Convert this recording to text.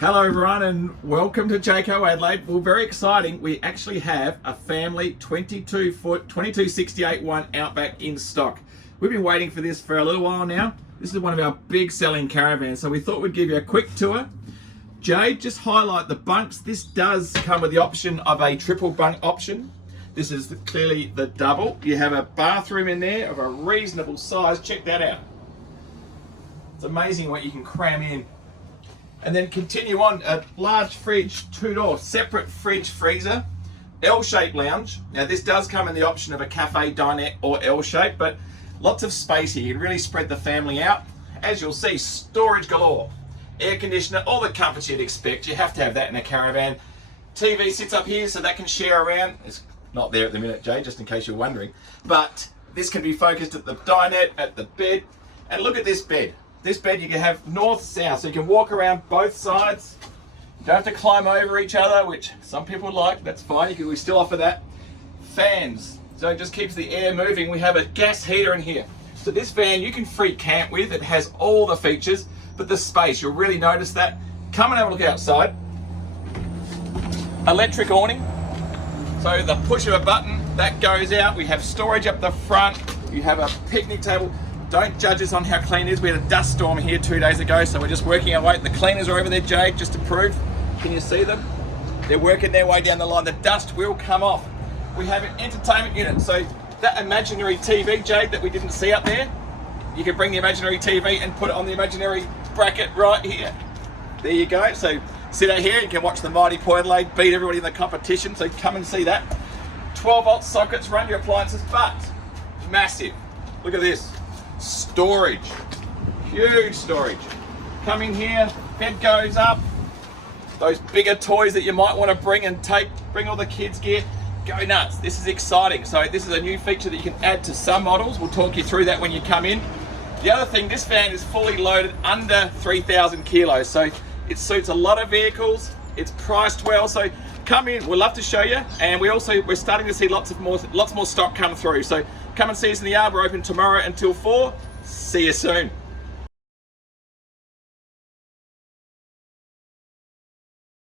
Hello everyone and welcome to Jayco Adelaide. Well, very exciting. We actually have a family 22-foot, 2268 one Outback in stock. We've been waiting for this for a little while now. This is one of our big selling caravans, so we thought we'd give you a quick tour. Jay, just highlight the bunks. This does come with the option of a triple bunk option. This is clearly the double. You have a bathroom in there of a reasonable size. Check that out. It's amazing what you can cram in. And then continue on, a large fridge, two-door, separate fridge freezer, L-shaped lounge. Now this does come in the option of a cafe, dinette or L-shape, but lots of space here. You can really spread the family out. As you'll see, storage galore, air conditioner, all the comforts you'd expect. You have to have that in a caravan. TV sits up here so that can share around. It's not there at the minute, Jay, just in case you're wondering. But this can be focused at the dinette, at the bed. And look at this bed. This bed you can have north-south, so you can walk around both sides. You don't have to climb over each other, which some people like. That's fine, we still offer that. Fans, so it just keeps the air moving. We have a gas heater in here. So this van you can free camp with. It has all the features, but the space, you'll really notice that. Come and have a look outside. Electric awning. So the push of a button, that goes out. We have storage up the front. You have a picnic table. Don't judge us on how clean it is. We had a dust storm here 2 days ago, so we're just working our way. The cleaners are over there, Jade, just to prove. Can you see them? They're working their way down the line. The dust will come off. We have an entertainment unit. So that imaginary TV, Jade, that we didn't see up there, you can bring the imaginary TV and put it on the imaginary bracket right here. There you go. So sit out here, you can watch the mighty Port Adelaide beat everybody in the competition, so come and see that. 12-volt sockets, run your appliances, but massive. Look at this. Storage, huge storage. Come in here, bed goes up. Those bigger toys that you might want to bring all the kids' gear, go nuts. This is exciting. So this is a new feature that you can add to some models. We'll talk you through that when you come in. The other thing, this van is fully loaded under 3,000 kilos. So it suits a lot of vehicles. It's priced well. So come in, we'd love to show you. And we're starting to see lots more stock come through. So come and see us in the yard. We're open tomorrow until 4. See you soon.